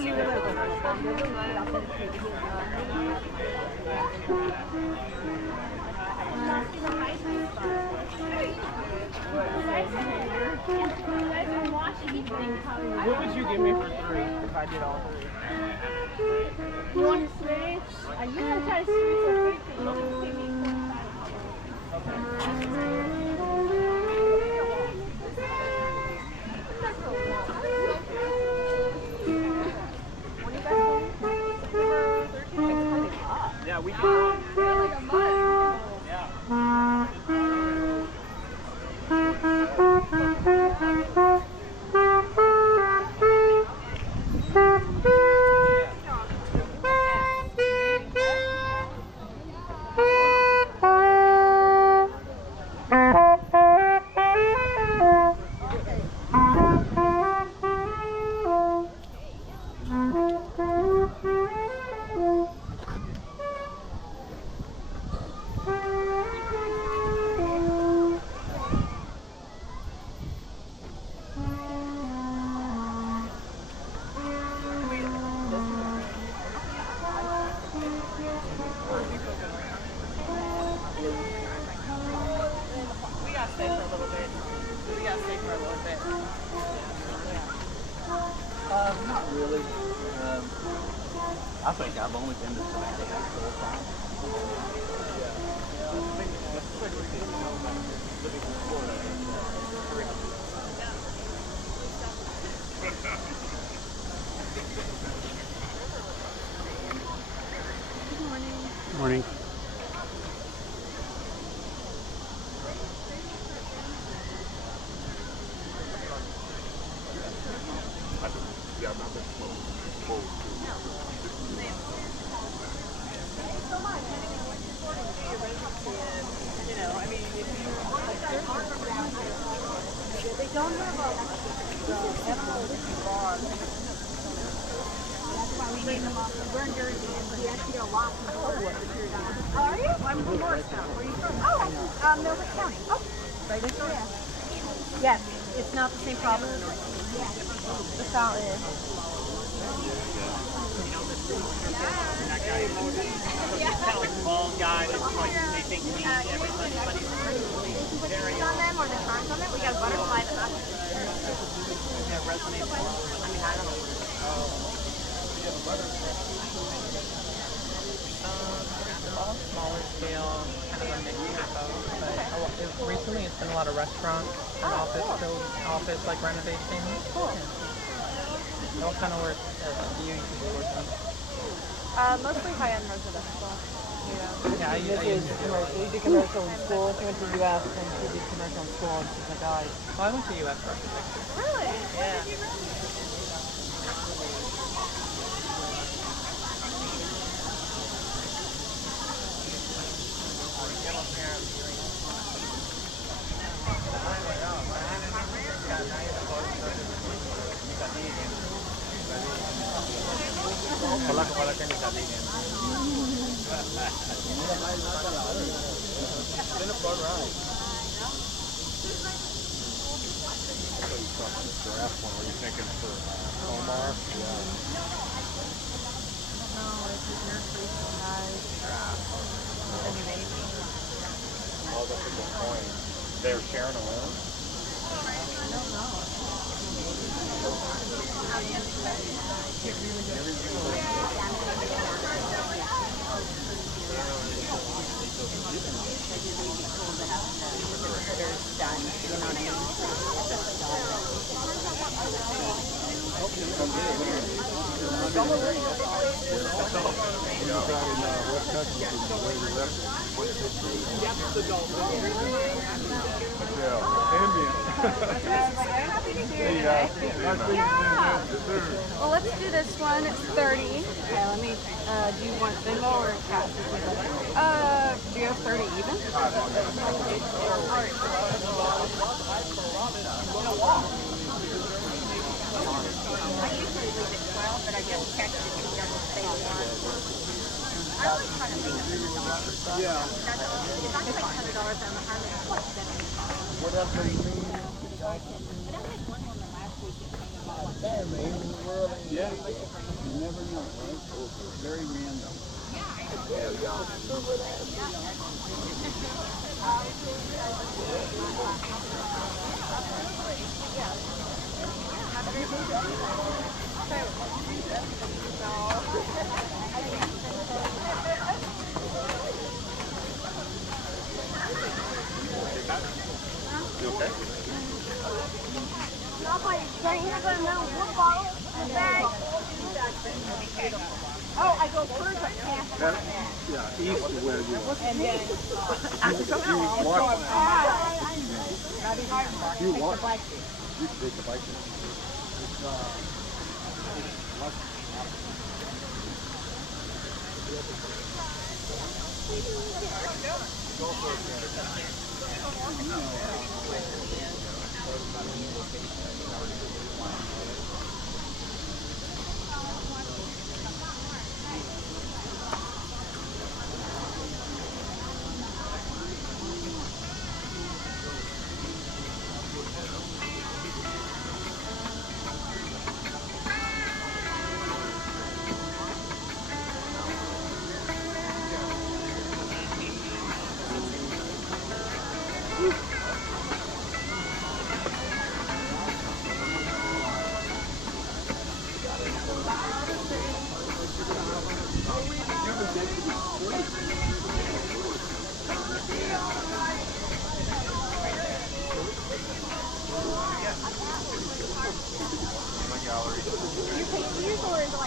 What would you give me for 3 if I did all 3? You want to switch? I'm going to try to switch. Yeah, we can. Like a month. Yeah. Not really. I think I've only been to Savannah 4 times. Good morning. Morning. They don't have a that's why we named them off. We're in Jersey, and we actually get a lot from Florida. Oh, are you? I'm from Morristown. Where are you from? Oh, Milford County. Oh, right next door. Yes, it's not the same problem. The south is. Kind of like bald guy that's like they think he everybody. On them or the cards on them, we got a butterfly that not. Yeah, resonates more. I mean, I don't know. All smaller scale, kind of a mix of both. But recently, it's been a lot of restaurants, and office like renovations. Cool. Yeah. What kind of work do you usually work on? Mostly high-end residential. Yeah, I This is commercial. You did commercial in school. She went to U.S. and she did commercial in school. And she's like, oh, Well, I went to U.S. for architecture. Really? Yeah. Wala ka ni Kali niyan. Been a fun ride. So you talking the giraffe one? Were you thinking for Omar? Yeah. No, it's a nursery size giraffe. Any baby? Oh, that's a good point. They're sharing a room? I don't know. Well, let's do this one. It's 30. Yeah, let me. Do you want Venmo or cash? Do you have 30 even? I usually leave it 12, but I just checked it and double stay I always try to make $100. Yeah. If I spend $100 on the highway, it's like $70. whatever you mean. But I had one woman last week that came about Yeah. You never know, right? It's very random. You okay? Oh, I go further past. Yeah, east of where you are. And then You walk. You take the bike. It's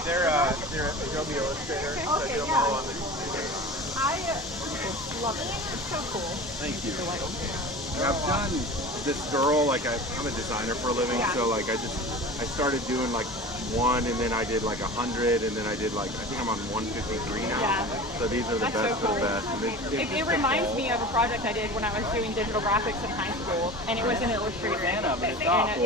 They're Adobe Illustrator. So I do them all on the computer. I love it. It's so cool. Thank you. I've done this girl, like I'm a designer for a living, so like I started doing like one, and then I did like 100, and then I did like, I think I'm on 153 now. Yeah. So these are the That's best so of the cool. best. And It reminds me of a project I did when I was doing digital graphics in high school, and it was an Illustrator. And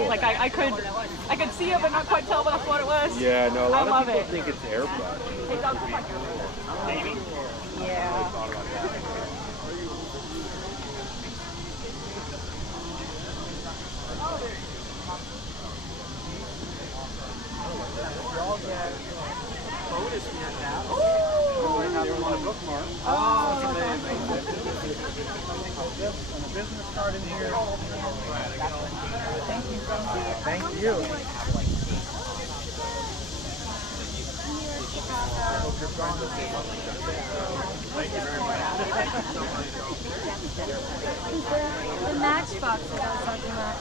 like I could see it, but not quite tell what it was. yeah, no, a lot I love of people it. think it's airbrush. It does look like Maybe. yeah. Thought about that. Bonus here now. Oh, I have them on a bookmark. Oh, that's amazing. And a business card in here. Thank you. Thank you. I hope you're gone to see what we got. Thank you very much. The matchbox that I was talking about.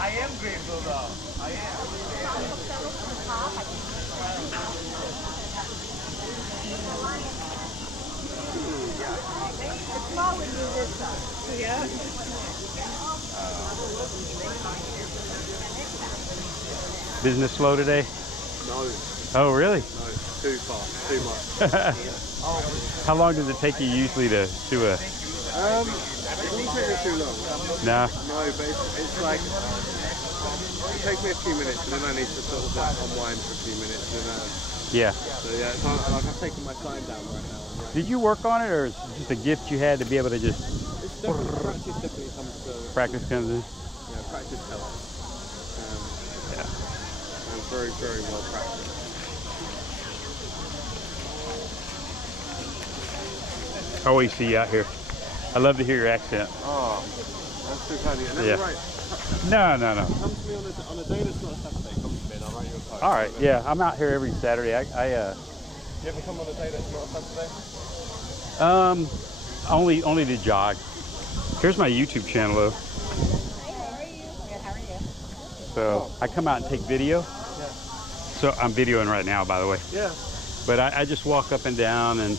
I am grateful though. I Business slow today? No, Oh, really? no, too far, too much. How long does it take you usually to do a? It doesn't take me too long. Nah. No, but it's like, it takes me a few minutes, and then I need to sort of like unwind for a few minutes. And, Yeah. so yeah, it's like I've taken my time down right now. Did you work on it, or is it just a gift you had to be able to just It's definitely, practice definitely comes to, practice comes in? yeah, practice helps. Yeah. I'm very, very well practiced. I always see you out here. I love to hear your accent. Oh, that's too funny. And then Yeah. right, No. come to me on a day that's not a Saturday. Come to me and I'll write you a post. All right. Yeah, I'm out here every Saturday. You ever come on a day that's not a Saturday? Only to jog. Here's my YouTube channel though. So I come out and take video. Yeah. So I'm videoing right now, by the way. Yeah. But I just walk up and down and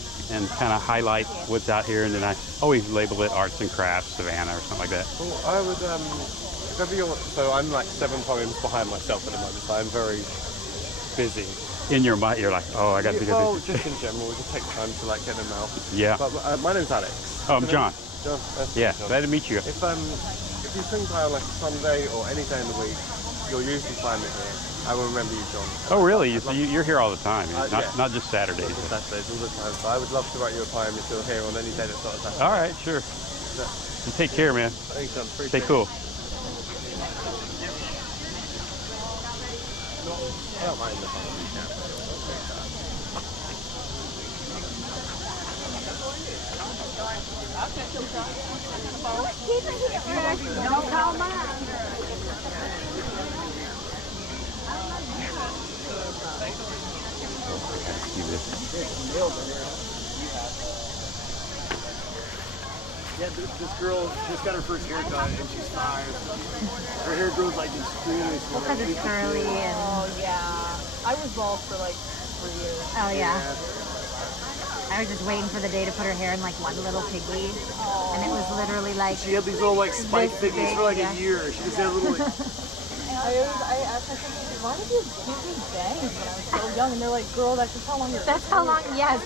kind of highlight what's out here, and then I always label it Arts and Crafts Savannah or something like that. Well, I would, so I'm like 7 poems behind myself at the moment, so I'm very busy. In your mind, you're like, oh, I got to Well, do just in general, it just takes time to like get them out. Yeah. But my name's Alex. Oh, I'm John. John. Yeah, John. glad to meet you. If you swing by on like a Sunday or any day in the week, you'll usually find me here. I will remember you, John. Oh, really? You're here all the time, Yeah. not just Saturdays. Saturdays, all the time. So I would love to write you a poem if you're here on any day that's not a Saturday. All right, sure. You take care, man. Thanks, John. Stay cool. I don't mind the fun you can. Don't call mine. Yeah, this girl just got her first haircut and she's 5. Her hair grows like extremely slow. Because it's curly and... Oh, yeah. I was bald for like 3 years. Oh, yeah. I was just waiting for the day to put her hair in like one little piggy. And it was literally like... She had these little like spike thingies for like a year. She just had a little like... I asked my sister, why did you give me bangs when I was so young? And they're like, girl, that's just how long your hair That's how long, yes.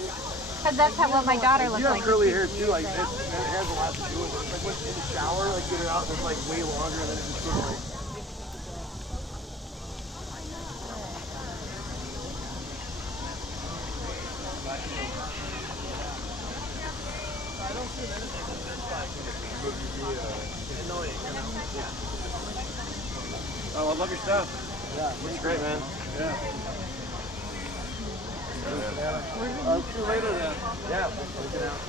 Because that's how what my daughter looked You have like. curly hair too, like it has a lot to do with it. Like when in the shower, like get it out and it's like way longer than it just sort of like... I don't see anything that's just like annoying, you know? Oh, I love your stuff. Yeah, looks great, man. Yeah. I'll see you later then. Yeah, we'll get out.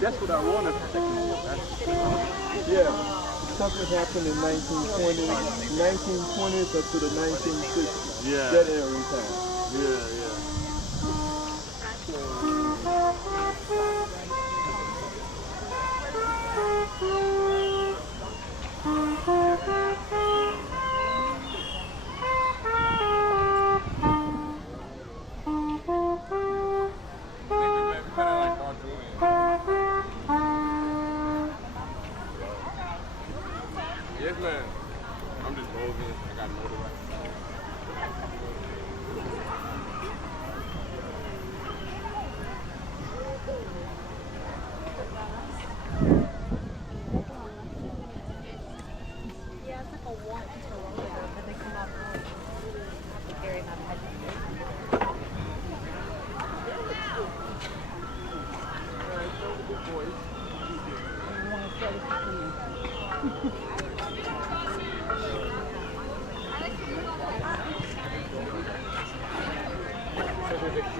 That's what I wanted. Yeah, something happened in 1920, 1920s up to the 1960s. Yeah. That era in time. Yeah, yeah. Yes, man. I'm just moving. I got motorized. Yeah, it's like a one. But they come up to carry them out of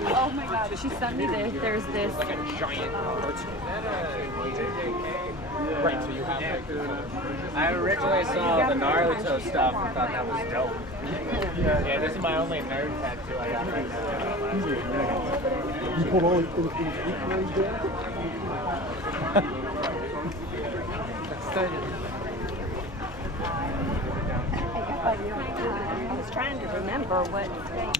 Oh my god, she sent me this. There's this. Like a giant cartoon. Right, so you have I originally saw the Naruto stuff and thought that was dope. Yeah, this is my only nerd tattoo I got right now. You put on in there? I was trying to remember what day.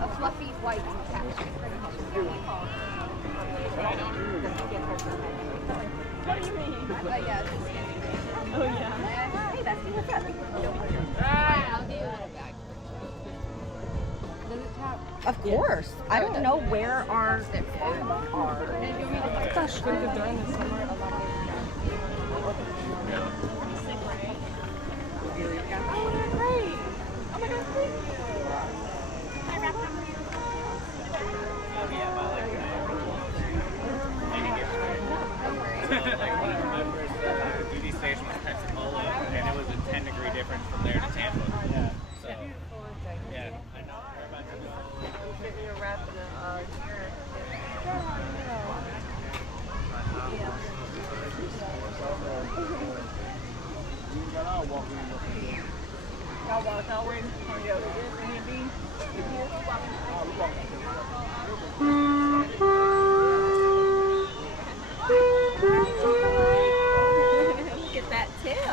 A fluffy white cat. What do you mean? Oh, yeah. Hey, that's what's up. Of course. I don't know where our are. Gosh, during the summer, a lot of Like one of my first duty station was Pensacola, and it was a 10-degree difference from there to Tampa. Yeah. So, yeah, I know. Y'all walk out with Airbnb. Get that tip.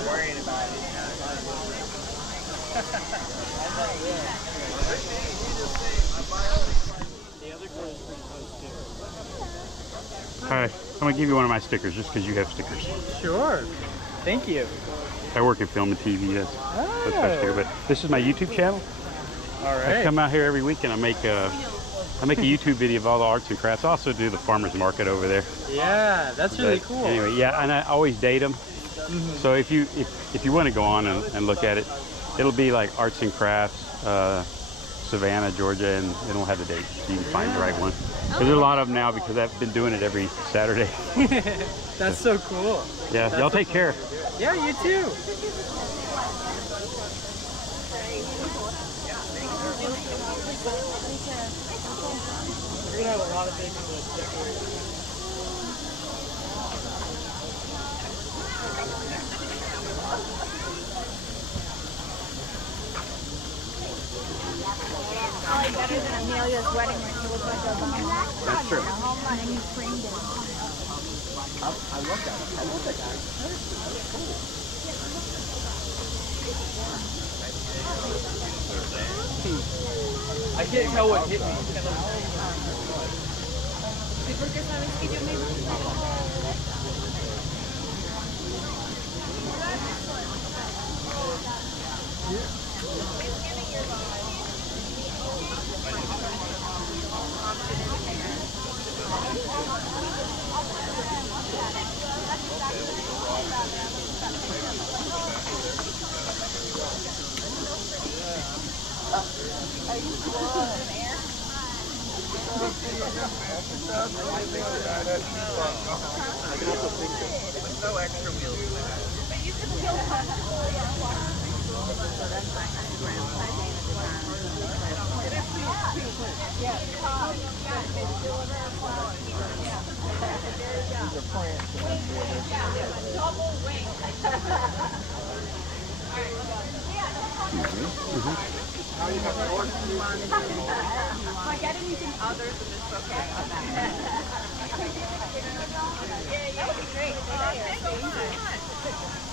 not worrying about it. The other girl's pretty close too. All right, I'm gonna give you one of my stickers just because you have stickers. Sure. Thank you. I work in film and TV. That's my sticker. But this is my YouTube channel. All right. I come out here every week and I make a YouTube video of all the arts and crafts. I also do the farmers market over there. Yeah, that's really cool. Anyway, yeah, and I always date them. So if you want to go on and look at it, it'll be like arts and crafts, Savannah, Georgia, and it'll have the date so you can find the right one. There's a lot of them now because I've been doing it every Saturday. That's so cool. Yeah, y'all take care. Yeah, you too. We're gonna have a lot of things to decorate. Probably better than Amelia's wedding ring. It looked like a That's true. and then you framed it. I love that. I love that guy. I can't tell what hit me. No extra wheels. If I get anything other than this, okay. Yeah, that would be great. Thank you so much.